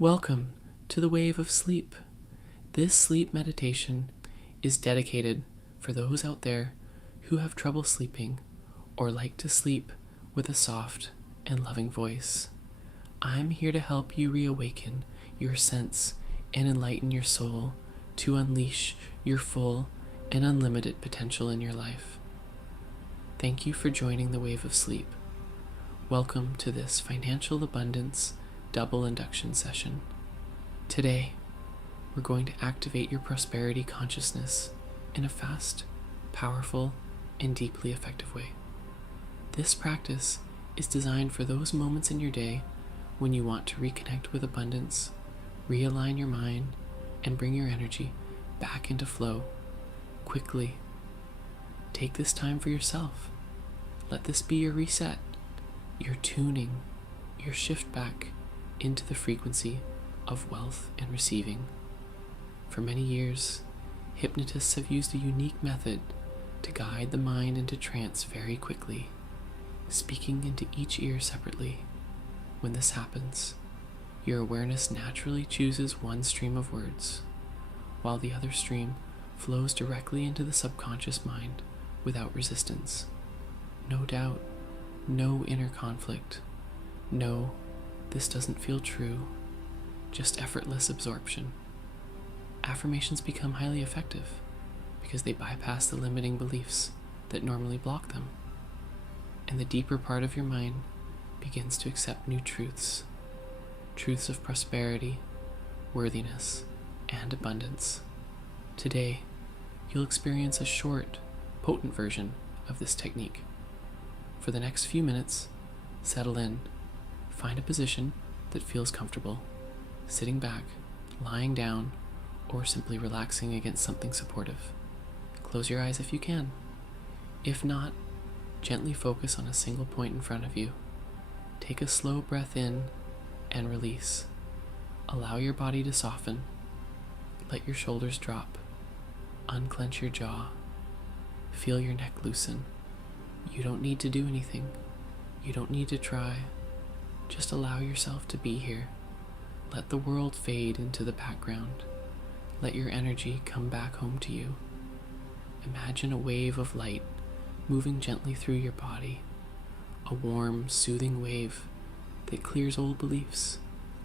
Welcome to the Wave of Sleep. This sleep meditation is dedicated for those out there who have trouble sleeping or like to sleep with a soft and loving voice. I'm here to help you reawaken your sense and enlighten your soul to unleash your full and unlimited potential in your life. Thank you for joining the Wave of Sleep. Welcome to this financial abundance double induction session. Today, we're going to activate your prosperity consciousness in a fast, powerful, and deeply effective way. This practice is designed for those moments in your day when you want to reconnect with abundance, realign your mind, and bring your energy back into flow quickly. Take this time for yourself. Let this be your reset, your tuning, your shift back into the frequency of wealth and receiving. For many years, hypnotists have used a unique method to guide the mind into trance very quickly, speaking into each ear separately. When this happens, your awareness naturally chooses one stream of words, while the other stream flows directly into the subconscious mind without resistance. No doubt, no inner conflict, no, this doesn't feel true, just effortless absorption. Affirmations become highly effective because they bypass the limiting beliefs that normally block them, and the deeper part of your mind begins to accept new truths of prosperity, worthiness, and abundance. Today, you'll experience a short, potent version of this technique. For the next few minutes, settle in. Find a position that feels comfortable, sitting back, lying down, or simply relaxing against something supportive. Close your eyes if you can. If not, gently focus on a single point in front of you. Take a slow breath in and release. Allow your body to soften. Let your shoulders drop. Unclench your jaw. Feel your neck loosen. You don't need to do anything. You don't need to try. Just allow yourself to be here. Let the world fade into the background. Let your energy come back home to you. Imagine a wave of light moving gently through your body. A warm, soothing wave that clears old beliefs,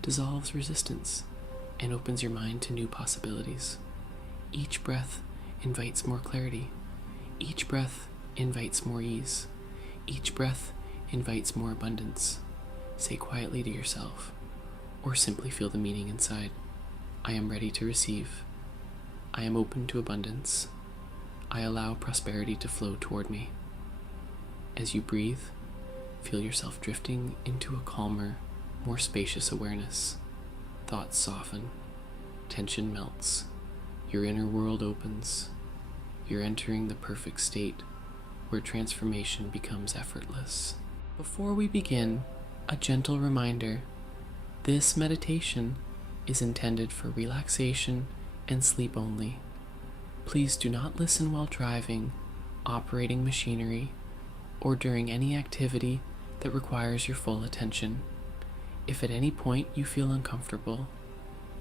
dissolves resistance, and opens your mind to new possibilities. Each breath invites more clarity. Each breath invites more ease. Each breath invites more abundance. Say quietly to yourself, or simply feel the meaning inside. I am ready to receive. I am open to abundance. I allow prosperity to flow toward me. As you breathe, feel yourself drifting into a calmer, more spacious awareness. Thoughts soften. Tension melts. Your inner world opens. You're entering the perfect state where transformation becomes effortless. Before we begin, a gentle reminder. This meditation is intended for relaxation and sleep only. Please do not listen while driving, operating machinery, or during any activity that requires your full attention. If at any point you feel uncomfortable,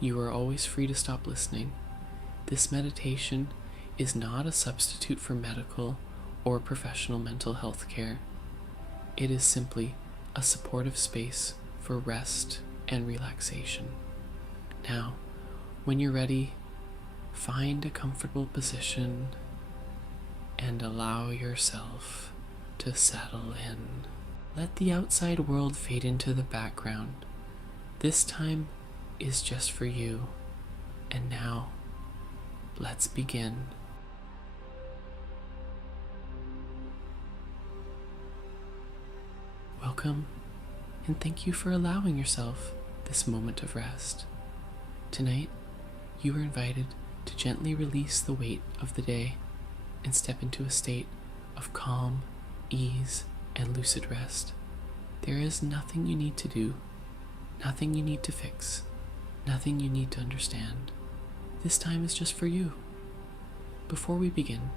you are always free to stop listening. This meditation is not a substitute for medical or professional mental health care. It is simply a supportive space for rest and relaxation. Now, when you're ready, find a comfortable position and allow yourself to settle in. Let the outside world fade into the background. This time is just for you. And now, let's begin. Welcome, and thank you for allowing yourself this moment of rest. Tonight, you are invited to gently release the weight of the day and step into a state of calm, ease, and lucid rest. There is nothing you need to do, nothing you need to fix, nothing you need to understand. This time is just for you. Before we begin,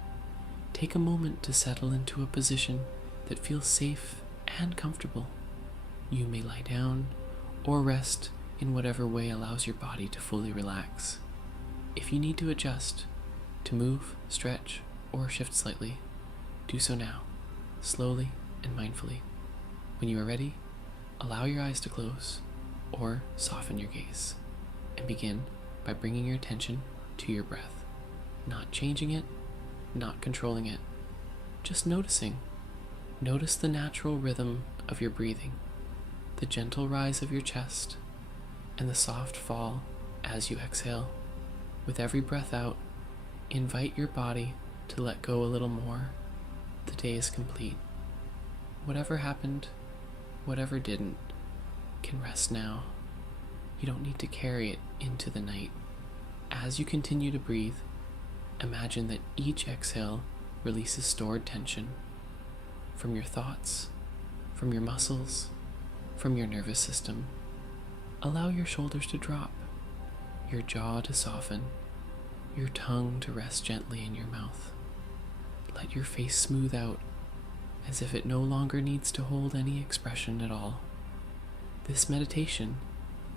take a moment to settle into a position that feels safe and comfortable. You may lie down or rest in whatever way allows your body to fully relax. If you need to adjust, to move, stretch, or shift slightly, do so now, slowly and mindfully. When you are ready, allow your eyes to close or soften your gaze, and begin by bringing your attention to your breath, not changing it, not controlling it, just noticing. Notice the natural rhythm of your breathing, the gentle rise of your chest, and the soft fall as you exhale. With every breath out, invite your body to let go a little more. The day is complete. Whatever happened, whatever didn't, can rest now. You don't need to carry it into the night. As you continue to breathe, imagine that each exhale releases stored tension from your thoughts, from your muscles, from your nervous system. Allow your shoulders to drop, your jaw to soften, your tongue to rest gently in your mouth. Let your face smooth out as if it no longer needs to hold any expression at all. This meditation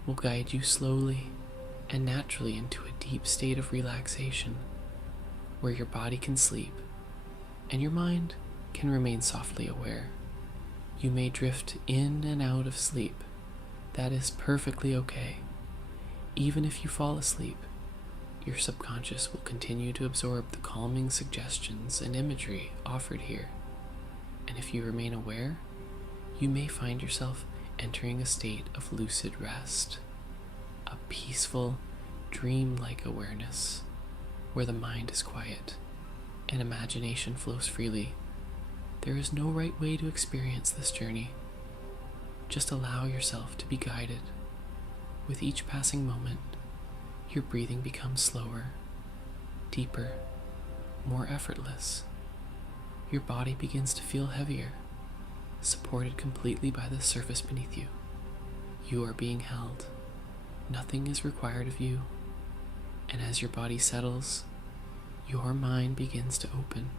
will guide you slowly and naturally into a deep state of relaxation where your body can sleep and your mind can remain softly aware. You may drift in and out of sleep. That is perfectly okay. Even if you fall asleep, your subconscious will continue to absorb the calming suggestions and imagery offered here. And if you remain aware, you may find yourself entering a state of lucid rest, a peaceful, dream-like awareness where the mind is quiet and imagination flows freely. There is no right way to experience this journey. Just allow yourself to be guided. With each passing moment, your breathing becomes slower, deeper, more effortless. Your body begins to feel heavier, supported completely by the surface beneath you. You are being held. Nothing is required of you. And as your body settles, your mind begins to open,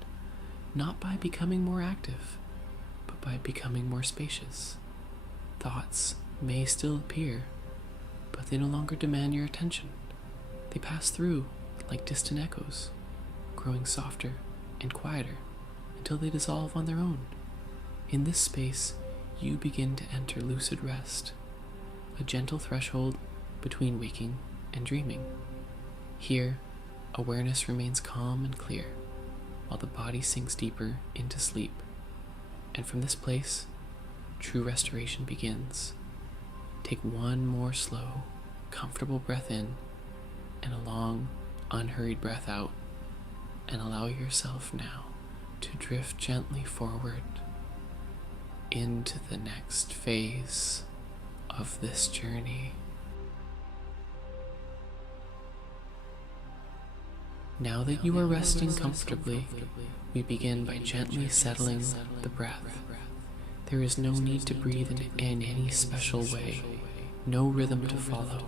not by becoming more active, but by becoming more spacious. Thoughts may still appear, but they no longer demand your attention. They pass through like distant echoes, growing softer and quieter until they dissolve on their own. In this space, you begin to enter lucid rest, a gentle threshold between waking and dreaming. Here, awareness remains calm and clear, while the body sinks deeper into sleep. And from this place, true restoration begins. Take one more slow, comfortable breath in, and a long, unhurried breath out, and allow yourself now to drift gently forward into the next phase of this journey. Now that you are resting comfortably, we begin by gently settling the breath. There is no need to breathe in any special way, no rhythm to follow,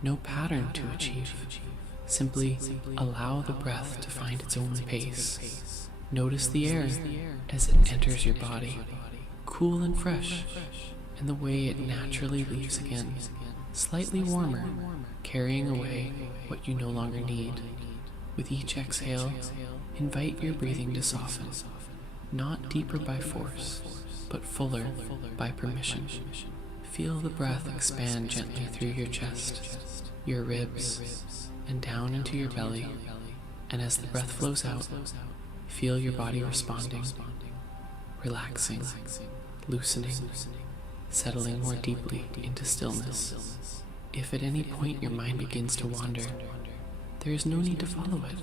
no pattern to achieve. Simply allow the breath to find its own pace. Notice the air as it enters your body, cool and fresh, and the way it naturally leaves again, slightly warmer, carrying away what you no longer need. With each exhale, invite your breathing to soften, not deeper by force, but fuller by permission. Feel the breath expand gently through your chest, your ribs, and down into your belly, and as the breath flows out, feel your body responding, relaxing, loosening, settling more deeply into stillness. If at any point your mind begins to wander, there is no need to follow it.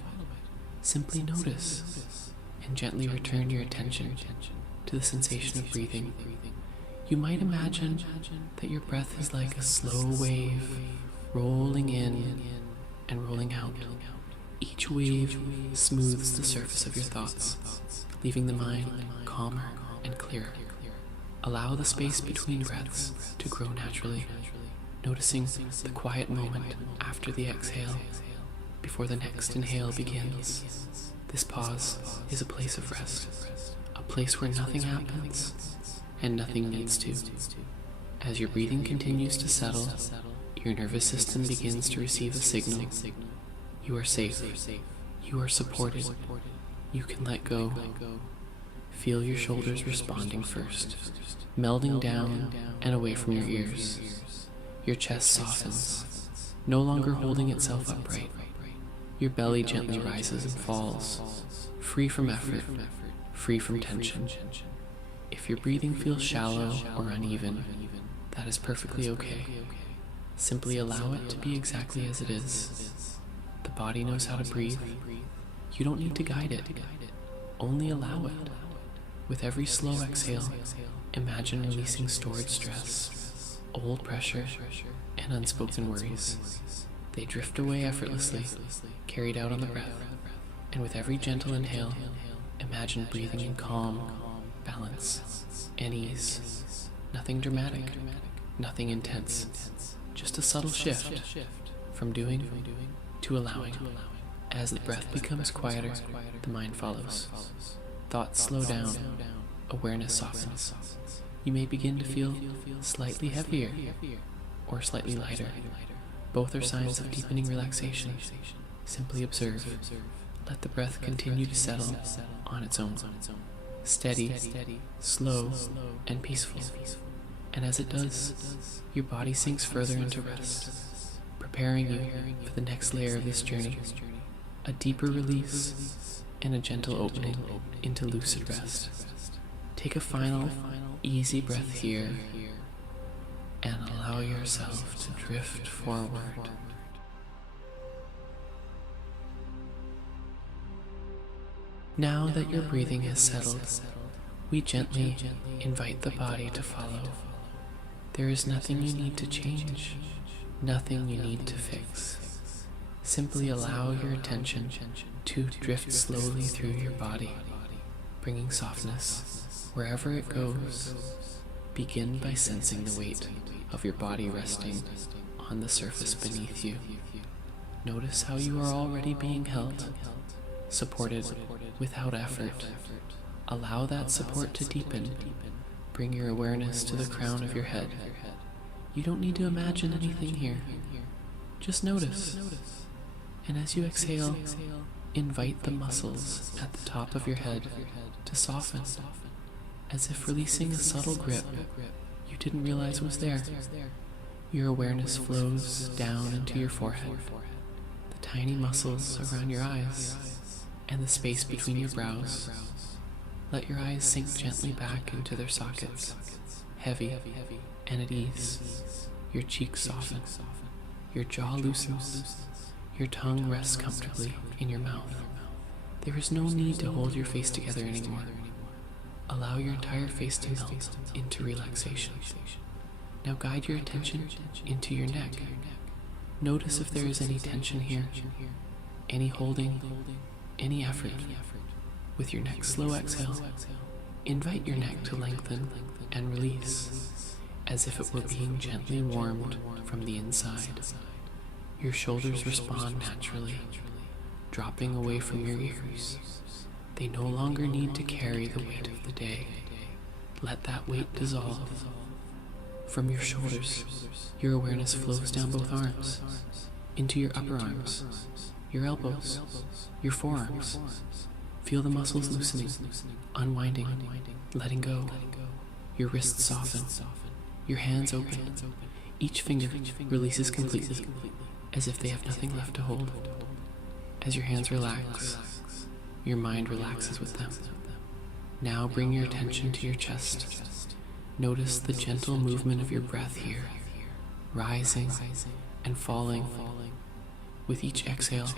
Simply notice and gently return your attention to the sensation of breathing. You might imagine that your breath is like a slow wave rolling in and rolling out. Each wave smooths the surface of your thoughts, leaving the mind calmer and clearer. Allow the space between breaths to grow naturally, noticing the quiet moment after the exhale before the next inhale begins. This pause is a place of rest, a place where nothing happens and nothing needs to. As your breathing continues to settle, Your nervous system begins to receive a signal. You are safe. You are supported. You can let go. Feel your shoulders responding first, melding down and away from your ears. Your chest softens, no longer holding itself upright. Your belly gently rises and falls, free from effort, free from tension. If your breathing feels shallow or uneven, that is perfectly okay. Simply allow it to be exactly as it is. The body knows how to breathe. You don't need to guide it. Only allow it. With every slow exhale, imagine releasing stored stress, old pressure, and unspoken worries. They drift away effortlessly, carried out on the breath. And with every gentle inhale, imagine breathing in calm, balance, and ease. Nothing dramatic, nothing intense, just a subtle shift from doing to allowing. As the breath becomes quieter, the mind follows. Thoughts slow down, awareness softens. You may begin to feel slightly heavier or slightly lighter. Both are signs of deepening relaxation. Simply observe. Let the breath continue to settle on its own. Steady, slow, and peaceful. And as it does, your body sinks further into rest, preparing you for the next layer of this journey. A deeper release and a gentle opening into lucid rest. Take a final, easy breath here and allow yourself to drift forward. Now that your breathing has settled, we gently invite the body to follow. There is nothing you need to change, nothing you need to fix. Simply allow your attention to drift slowly through your body, bringing softness wherever it goes. Begin by sensing the weight of your body resting on the surface beneath you. Notice how you are already being held, supported without effort. Allow that support to deepen. Bring your awareness to the crown of your head. You don't need to imagine anything here. Just notice. And as you exhale, invite the muscles at the top of your head to soften, as if releasing a subtle grip you didn't realize was there. Your awareness flows down into your forehead, the tiny muscles around your eyes, and the space between your brows. Let your eyes sink gently back into their sockets, heavy and at ease. Your cheeks soften, your jaw loosens, your tongue rests comfortably in your mouth. There is no need to hold your face together anymore. Allow your entire face to melt into relaxation. Now guide your attention into your neck. Notice if there is any tension here, any holding, any effort. With your next slow exhale, invite your neck to lengthen and release, as if it were being gently warmed from the inside. Your shoulders respond naturally, dropping away from your ears. They no longer need to carry the weight of the day. Let that weight dissolve. From your shoulders, your awareness flows down both arms, into your upper arms, your elbows, your forearms. Feel the muscles loosening, unwinding, letting go. Your wrists soften, your hands open. Each finger releases completely, as if they have nothing left to hold. As your hands relax, your mind relaxes with them. Now bring your attention to your chest. Notice the gentle movement of your breath here, rising and falling. With each exhale,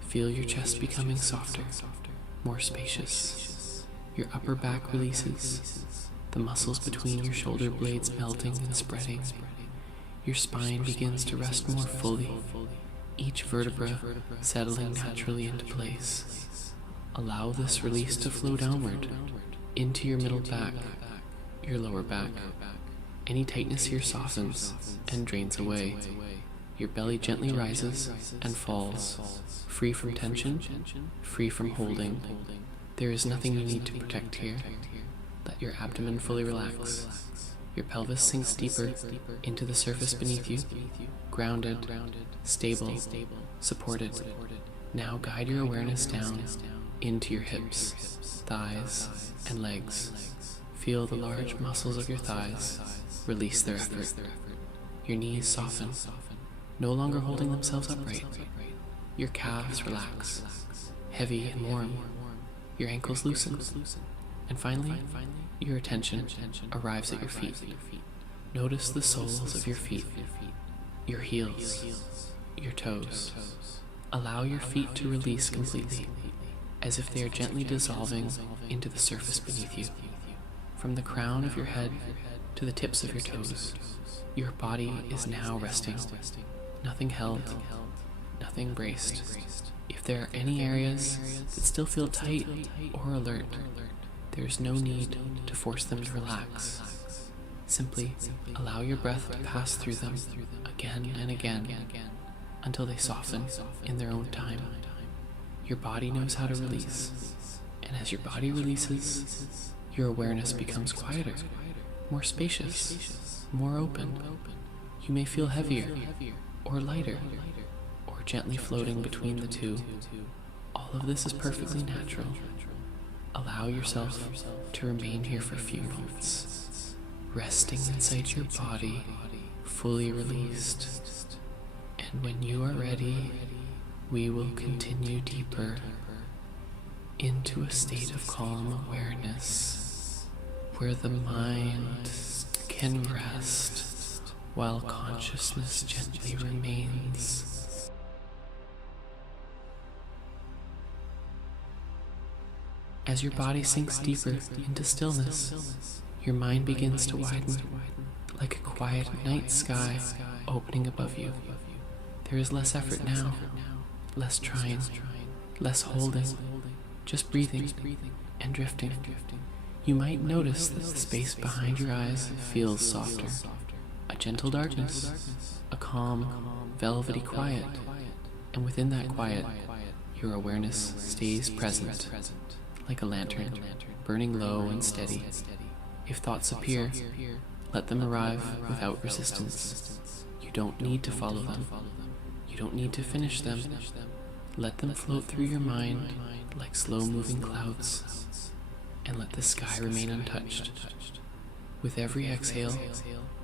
feel your chest becoming softer, more spacious. Your upper back releases, the muscles between your shoulder blades melting and spreading. Your spine begins to rest more fully, each vertebra settling naturally into place. Allow this release to flow downward, into your middle back, your lower back. Any tightness here softens and drains away. Your belly gently rises and falls, free from tension, free from holding. There is nothing you need to protect here. Let your abdomen fully relax. Your pelvis sinks deeper into the surface beneath you, grounded, stable, supported. Now guide your awareness down into your hips, thighs, and legs. Feel the large muscles of your thighs release their effort. Your knees soften, no longer holding themselves upright. Your calves relax, heavy and warm. Your ankles loosen. And finally, your attention arrives at your feet. Notice the soles of your feet, your heels, your toes. Allow your feet to release completely, as if they are gently dissolving into the surface beneath you. From the crown of your head to the tips of your toes, your body is now resting. Nothing held, nothing braced. If there are any areas that still feel tight or alert, there is no need to force them to relax. Simply allow your breath to pass through them again and again until they soften in their own time. Your body knows how to release, and as your body releases, your awareness becomes quieter, more spacious, more open. You may feel heavier or lighter, or gently floating between the two. All of this is perfectly natural. Allow yourself to remain here for a few moments, resting inside your body, fully released. And when you are ready, we will continue deeper into a state of calm awareness, where the mind can rest while consciousness gently remains. As your body sinks deeper into stillness, your mind begins to widen, like a quiet night sky opening above you. There is less effort now, less trying, less holding, just breathing and drifting. You might notice that the space behind your eyes feels softer, a gentle darkness, a calm, velvety quiet, and within that quiet, your awareness stays present, like a lantern, burning low and steady. If thoughts appear, let them arrive without resistance. You don't need to follow them. You don't need to finish them. Let them float through your mind like slow-moving clouds, and let the sky remain untouched. With every exhale,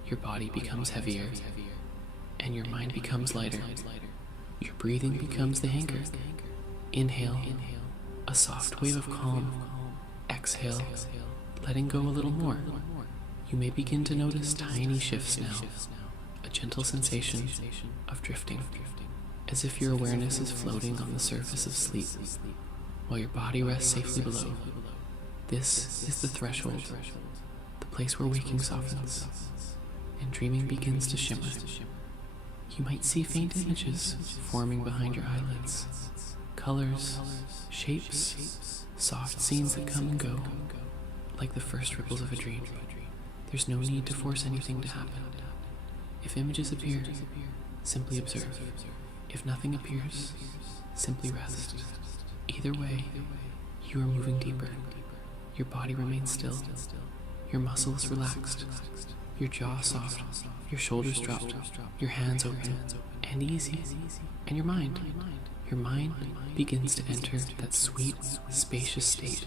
your body becomes heavier, and your mind becomes lighter. Your breathing becomes the anchor. Inhale, a soft wave of calm. Exhale, letting go a little more. You may begin to notice tiny shifts now, a gentle sensation of drifting, as if your awareness is floating on the surface of sleep, while your body rests safely below. This is the threshold, the place where waking softens, and dreaming begins to shimmer. You might see faint images forming behind your eyelids, colors, shapes, soft scenes that come and go, like the first ripples of a dream. There's no need to force anything to happen. If images appear, simply observe. If nothing appears, simply rest. Either way, you are moving deeper. Your body remains still, your muscles relaxed, your jaw soft, your shoulders dropped, your hands open and easy, and your mind begins to enter that sweet, spacious state,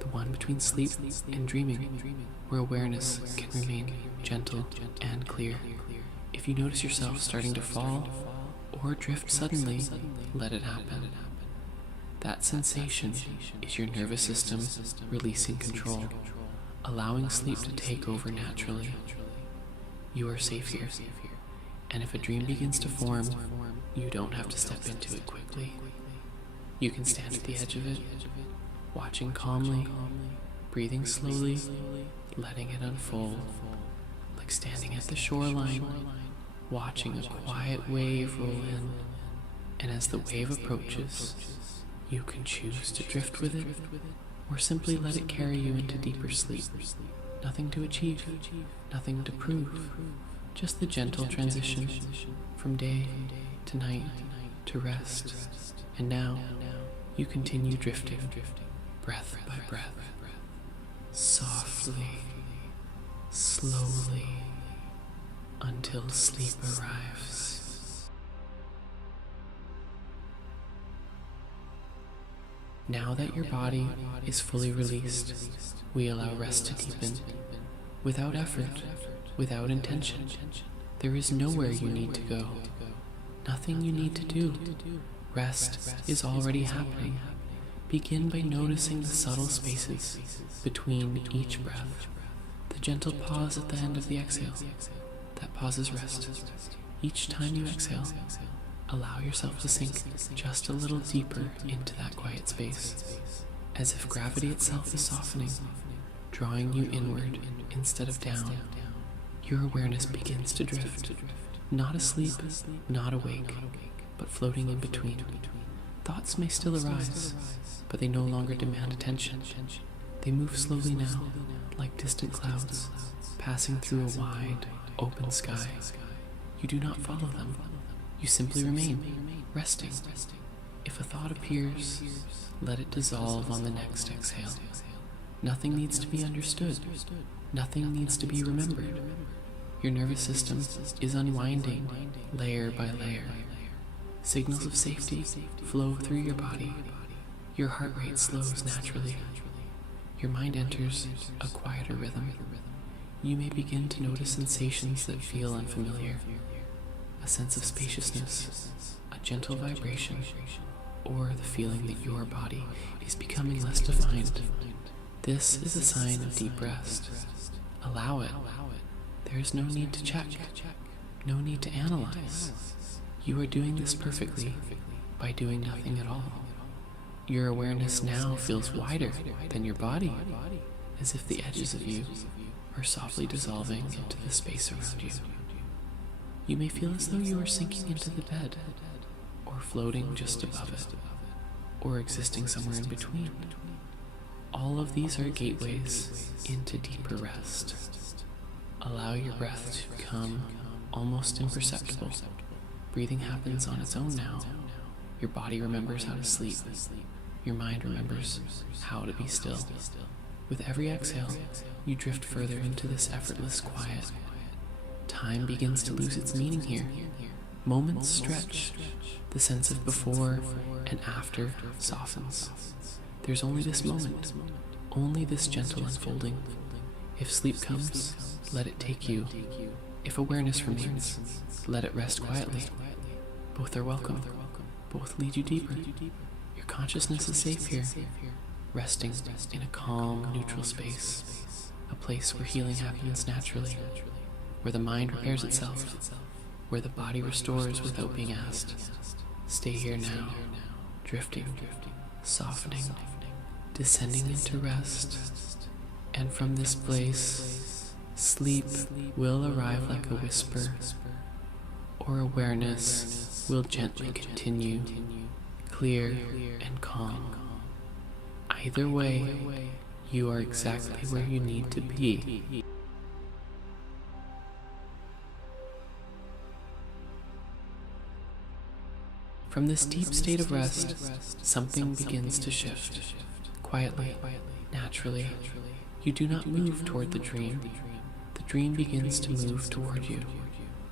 the one between sleep and dreaming, where awareness can remain gentle and clear. If you notice yourself starting to fall or drift suddenly, let it happen. That sensation is your nervous system releasing control, allowing sleep to take over naturally. You are safe here, and if a dream begins to form, you don't have to step into it quickly. You can stand at the edge of it, watching calmly, breathing slowly, letting it unfold, like standing at the shoreline, watching a quiet wave roll in, and as the wave approaches, you can choose to drift with it, or simply let it carry you into deeper sleep. Nothing to achieve, nothing to prove, just the gentle transition from day to night to rest. And now, you continue drifting, breath by breath, softly, slowly until sleep arrives. Now that your body is fully released, we allow rest to deepen. Without effort, without intention, there is nowhere you need to go. Nothing you need to do. Rest is already happening. Begin by noticing the subtle spaces between each breath. The gentle pause at the end of the exhale. That pause is rest. Each time you exhale, allow yourself to sink just a little deeper into that quiet space, as if gravity itself is softening, drawing you inward instead of down. Your awareness begins to drift, not asleep, not awake, but floating in between. Thoughts may still arise, but they no longer demand attention. They move slowly now, like distant clouds, passing through a wide, open sky. You do not follow them. You simply remain, resting. If a thought appears, let it dissolve on the next exhale. Nothing needs to be understood. Nothing needs to be remembered. Your nervous system is unwinding layer by layer. Signals of safety flow through your body. Your heart rate slows naturally. Your mind enters a quieter rhythm. You may begin to notice sensations that feel unfamiliar. A sense of spaciousness, a gentle vibration, or the feeling that your body is becoming less defined. This is a sign of deep rest. Allow it. There is no need to check, no need to analyze. You are doing this perfectly by doing nothing at all. Your awareness now feels wider than your body, as if the edges of you are softly dissolving into the space around you. You may feel as though you are sinking into the bed, or floating just above it, or existing somewhere in between. All of these are gateways into deeper rest. Allow your breath to become almost imperceptible. Breathing happens on its own now. Your body remembers how to sleep. Your mind remembers how to be still. With every exhale, you drift further into this effortless quiet. Time begins to lose its meaning here. Moments stretch. The sense of before and after softens. There's only this moment, only this gentle unfolding. If sleep comes, let it take you. If awareness remains, let it rest quietly. Both are welcome. Both lead you deeper. Your consciousness is safe here, resting in a calm, neutral space, a place where healing happens naturally, where the mind repairs itself, where the body restores without being asked. Stay here now, drifting, softening, descending into rest, and from this place, sleep will arrive like a whisper, or awareness will gently continue, clear and calm. Either way, you are exactly where you need to be. From this deep state of rest, something begins to shift. Quietly, naturally, you do not move toward the dream. The dream begins to move toward you.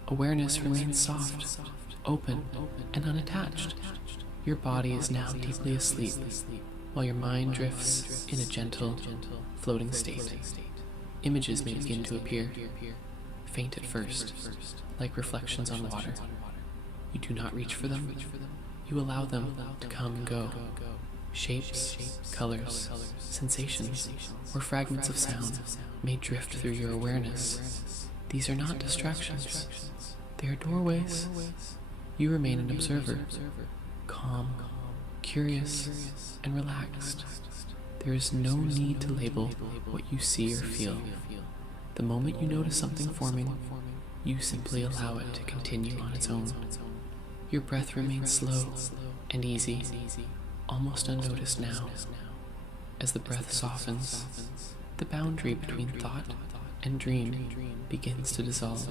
Awareness remains soft, open, and unattached. Your body is now deeply asleep, while your mind drifts in a gentle, floating state. Images may begin to appear, faint at first, like reflections on water. You do not reach for them. You allow them to come and go. Shapes, colors, sensations, or fragments of sound may drift through your awareness. These are not distractions. They are doorways. You remain an observer, calm, curious, and relaxed. There is no need to label what you see or feel. The moment you notice something forming, you simply allow it to continue on its own. Your breath remains slow and easy, almost unnoticed now. As the breath softens, the boundary between thought and dream begins to dissolve.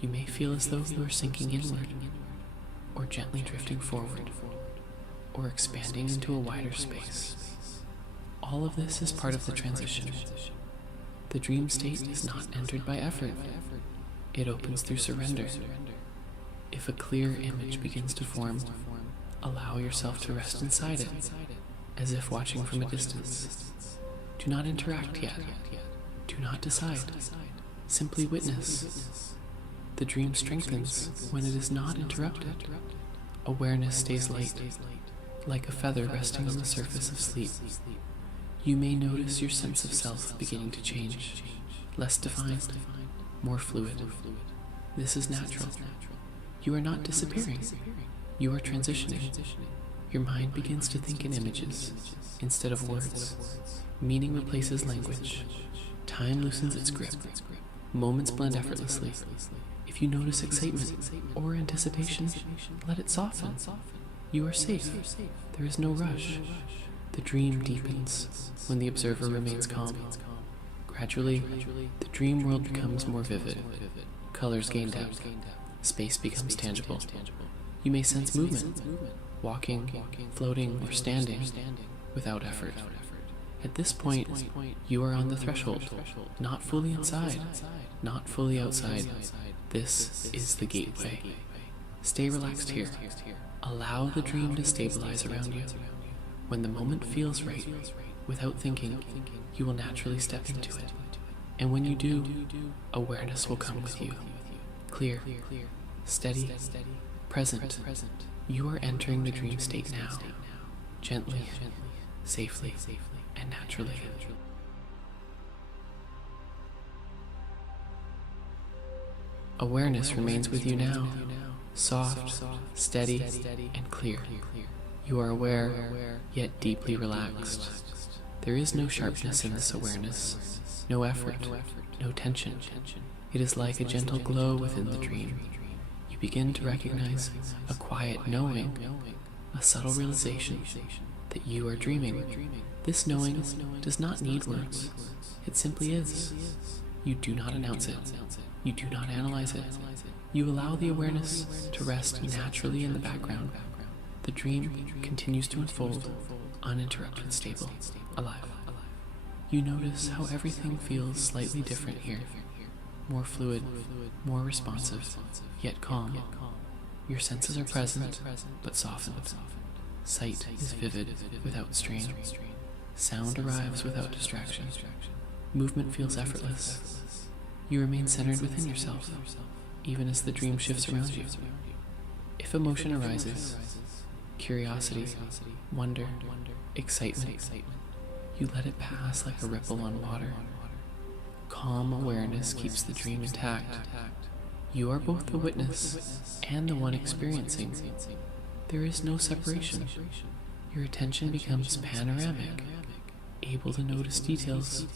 You may feel as though you are sinking inward, or gently drifting forward, or expanding into a wider space. All of this is part of the transition. The dream state is not entered by effort. It opens through surrender. If a clear image begins to form, allow yourself to rest inside it, as if watching from a distance. Do not interact yet. Do not decide. Simply witness. The dream strengthens when it is not interrupted. Awareness stays light, like a feather resting on the surface of sleep. You may notice your sense of self beginning to change, less defined, more fluid. This is natural. You are not disappearing. You are transitioning. Your mind begins to think in images instead of words. Meaning replaces language. Time loosens its grip. Moments blend effortlessly. If you notice excitement or anticipation, let it soften. You are safe. There is no rush. The dream deepens when the observer remains calm. Gradually, the dream world becomes more vivid. Colors gain depth. Space becomes tangible. You may sense movement, walking, floating, or standing, without effort. At this point, you are on the threshold, not fully inside, not fully outside. This is the gateway. Stay relaxed here. Allow the dream to stabilize around you. When the moment feels right, without thinking, you will naturally step into it. And when you do, awareness will come with you. Clear, steady, present. You are entering the dream state now, gently, safely, and naturally. Awareness remains with you now, soft, steady, and clear. You are aware, yet deeply relaxed. There is no sharpness in this awareness, no effort, no tension. It is like a gentle glow within the dream. You begin to recognize a quiet knowing, a subtle realization that you are dreaming. This knowing does not need words. It simply is. You do not announce it. You do not analyze it. You allow the awareness to rest naturally in the background. The dream continues to unfold, uninterrupted, stable, alive. You notice how everything feels slightly different here. More fluid, more responsive, yet calm. Your senses are present, but softened. Sight is vivid without strain. Sound arrives without distraction. Movement feels effortless. You remain centered within yourself, even as the dream shifts around you. If emotion arises, curiosity, wonder, excitement, you let it pass like a ripple on water. Calm awareness keeps the dream intact. You are both the witness and the one experiencing. There is no separation. Your attention becomes panoramic, able to notice details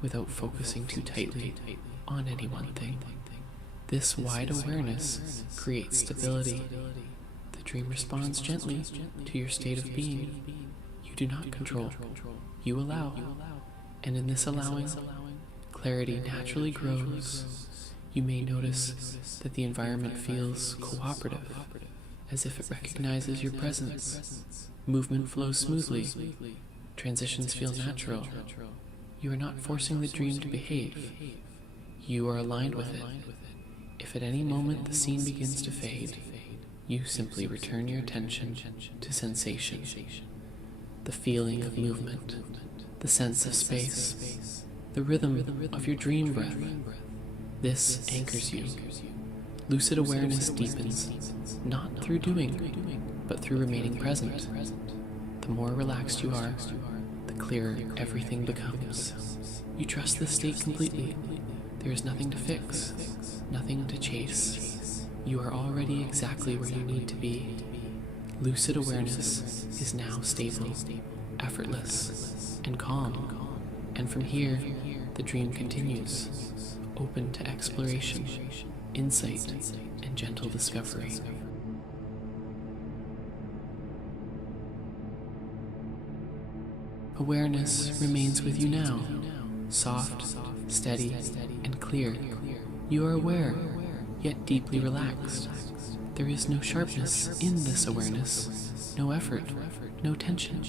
without focusing too tightly on any one thing. This wide awareness creates stability. The dream responds gently to your state of being. You do not control. You allow. And in this allowing, clarity naturally grows. You may notice that the environment feels cooperative, as if it recognizes your presence. Movement flows smoothly. Transitions feel natural. You are not forcing the dream to behave. You are aligned with it. If at any moment the scene begins to fade, you simply return your attention to sensation. The feeling of movement, the sense of space, the rhythm of your dream breath. This anchors you. Lucid awareness deepens, not through doing, but through remaining present. The more relaxed you are, the clearer everything becomes. You trust this state completely. There is nothing to fix, nothing to chase. You are already exactly where you need to be. Lucid awareness is now stable, effortless, and calm. And from here, the dream continues, open to exploration, insight, and gentle discovery. Awareness remains with you now, soft, steady, and clear. You are aware, yet deeply relaxed. There is no sharpness in this awareness, no effort, no tension.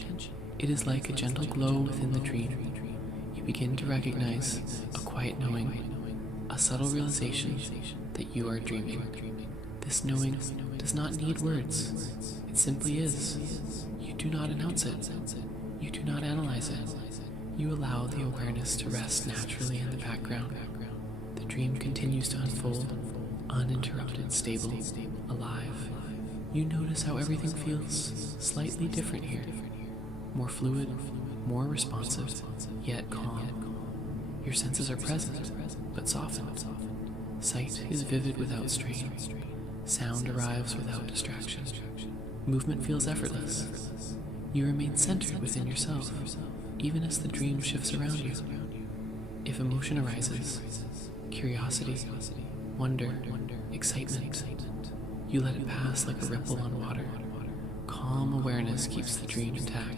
It is like a gentle glow within the dream. You you begin to recognize a quiet knowing, a subtle realization that you are dreaming. This knowing does not need words. It simply is. You do not announce it. You do not analyze it. You allow the awareness to rest naturally in the background. The dream continues to unfold, uninterrupted, stable, alive. You notice how everything feels slightly different here. More fluid, more responsive, yet calm. Your senses are present, but softened. Sight is vivid without strain. Sound arrives without distraction. Movement feels effortless. You remain centered within yourself, even as the dream shifts around you. If emotion arises, curiosity, wonder, excitement, you let it pass like a ripple on water. Calm awareness keeps the dream intact.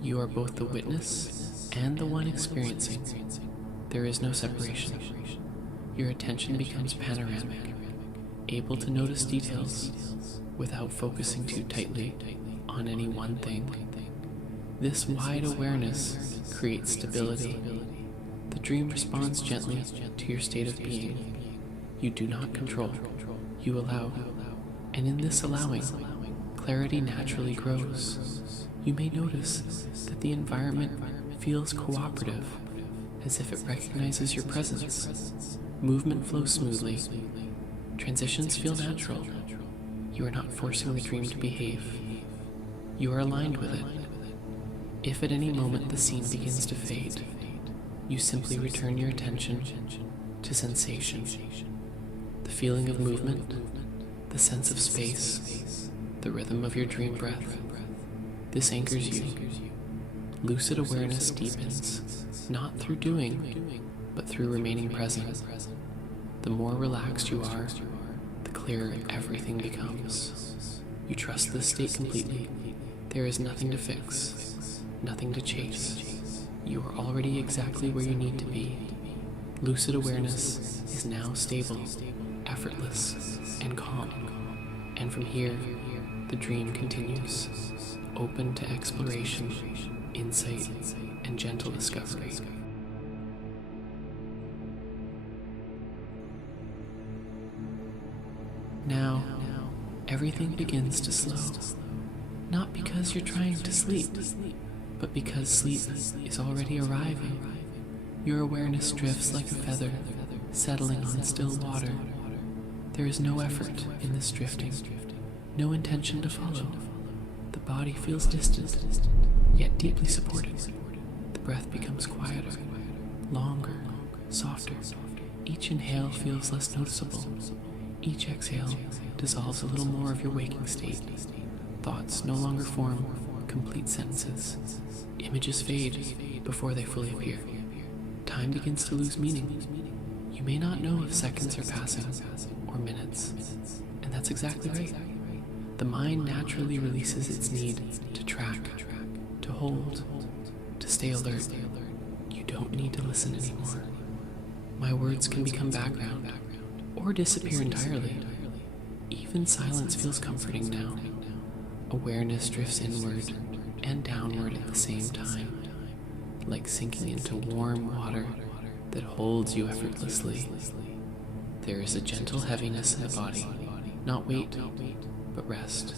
You are both the witness and the one experiencing. There is no separation. Your attention becomes panoramic, able to notice details without focusing too tightly on any one thing. This wide awareness creates stability. The dream responds gently to your state of being. You do not control, you allow. And in this allowing, clarity naturally grows. You may notice that the environment feels cooperative, as if it recognizes your presence. Movement flows smoothly. Transitions feel natural. You are not forcing the dream to behave. You are aligned with it. If at any moment the scene begins to fade, you simply return your attention to sensation. The feeling of movement, the sense of space, the rhythm of your dream breath. This anchors you. Lucid awareness deepens, not through doing, but through remaining present. The more relaxed you are, the clearer everything becomes. You trust this state completely. There is nothing to fix, nothing to chase. You are already exactly where you need to be. Lucid awareness is now stable, effortless, and calm. And from here, the dream continues, open to exploration, insight, and gentle discovery. Now, everything begins to slow. Not because you're trying to sleep, but because sleep is already arriving. Your awareness drifts like a feather, settling on still water. There is no effort in this drifting, no intention to follow. The body feels distant, yet deeply supported. The breath becomes quieter, longer, softer. Each inhale feels less noticeable. Each exhale dissolves a little more of your waking state. Thoughts no longer form complete sentences. Images fade before they fully appear. Time begins to lose meaning. You may not know if seconds are passing or minutes, and that's exactly right. The mind naturally releases its need to track, to hold, to stay alert. You don't need to listen anymore. My words can become background or disappear entirely. Even silence feels comforting now. Awareness drifts inward and downward at the same time, like sinking into warm water that holds you effortlessly. There is a gentle heaviness in the body, not weight, but rest.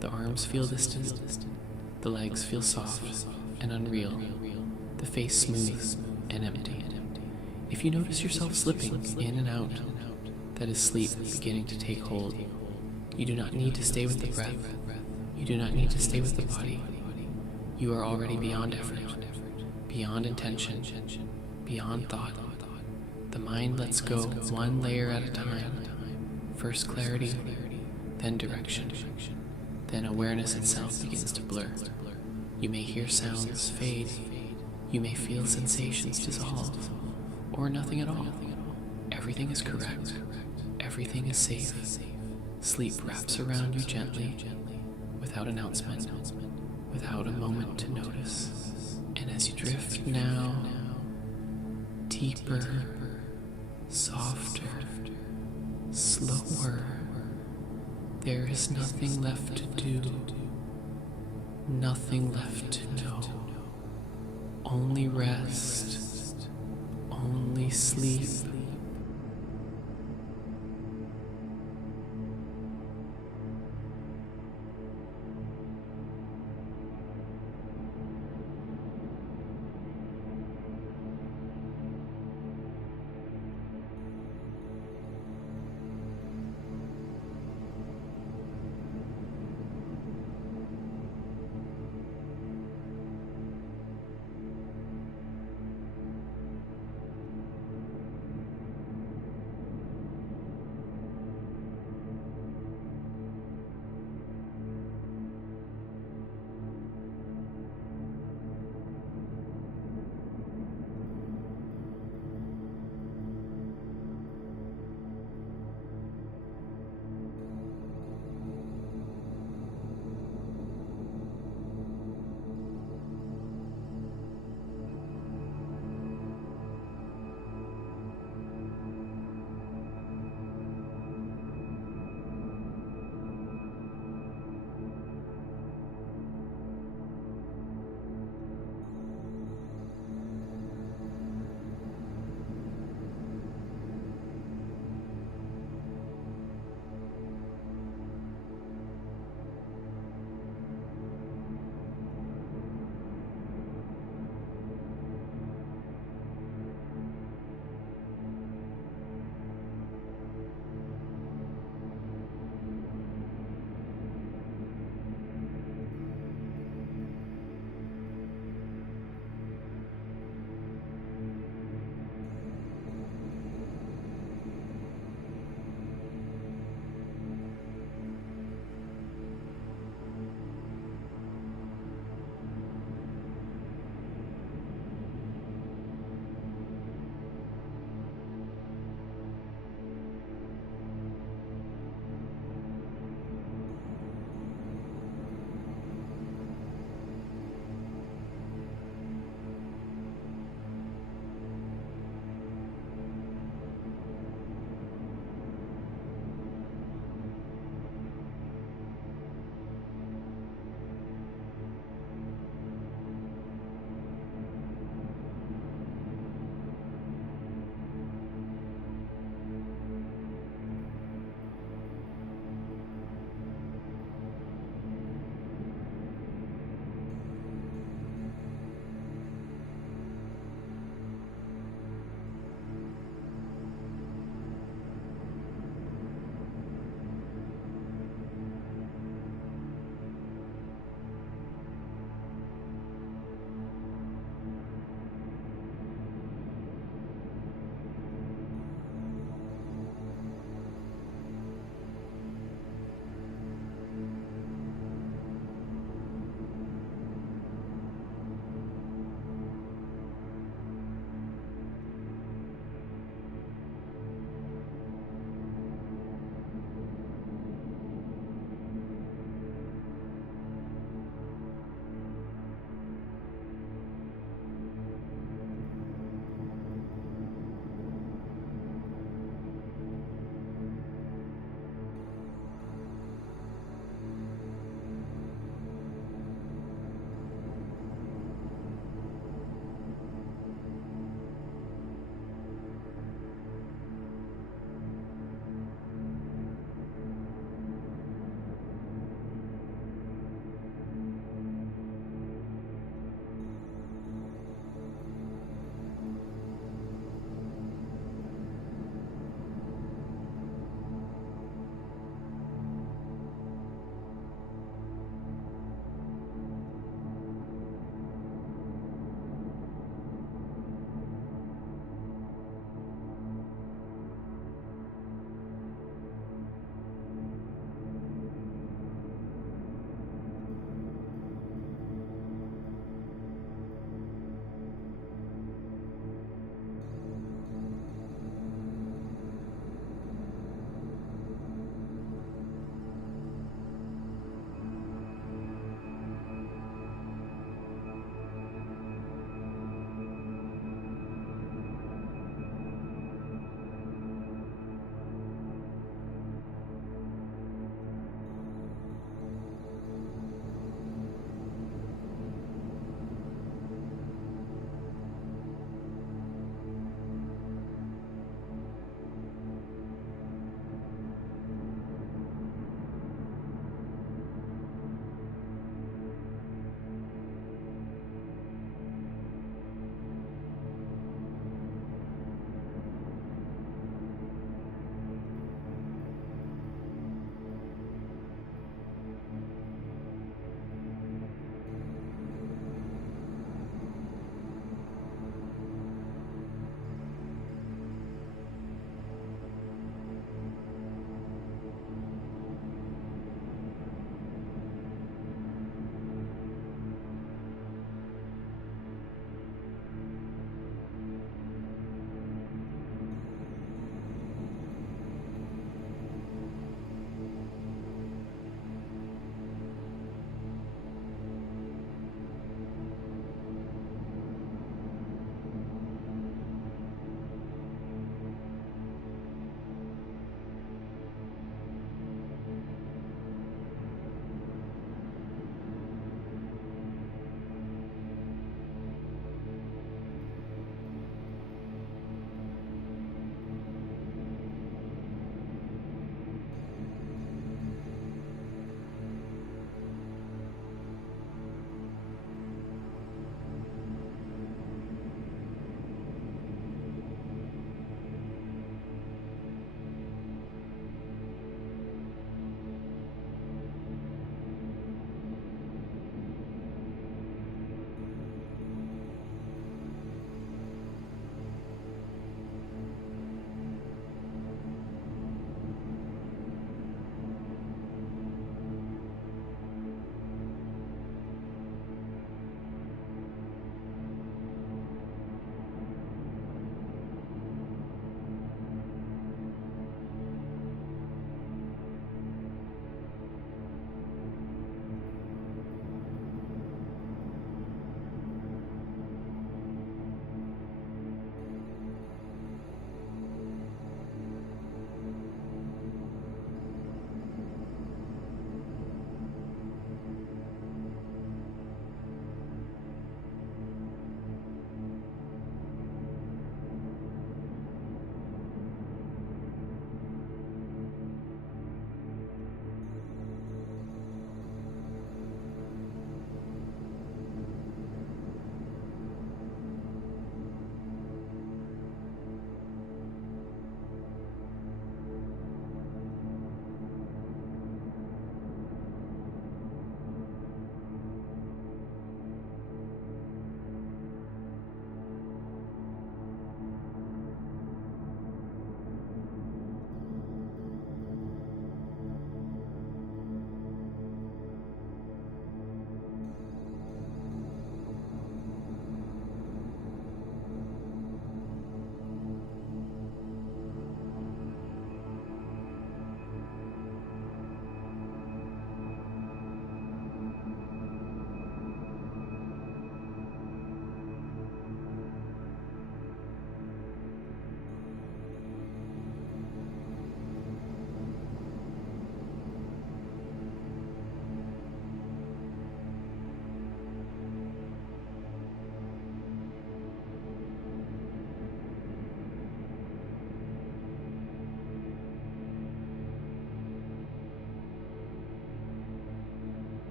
The arms feel distant, the legs feel soft and unreal, the face smooth and empty. If you notice yourself slipping in and out, that is sleep beginning to take hold. You do not need to stay with the breath. You do not need to stay with the body. You are already beyond effort, beyond intention, beyond thought. The mind lets go one layer at a time. First clarity, then direction. Then awareness itself begins to blur. You may hear sounds fade. You may feel sensations dissolve, or nothing at all. Everything is correct. Everything is safe. Sleep wraps around you gently, without announcement, without a moment to notice. And as you drift now, deeper, softer, slower, there is nothing left to do, nothing left to know, only rest, only sleep.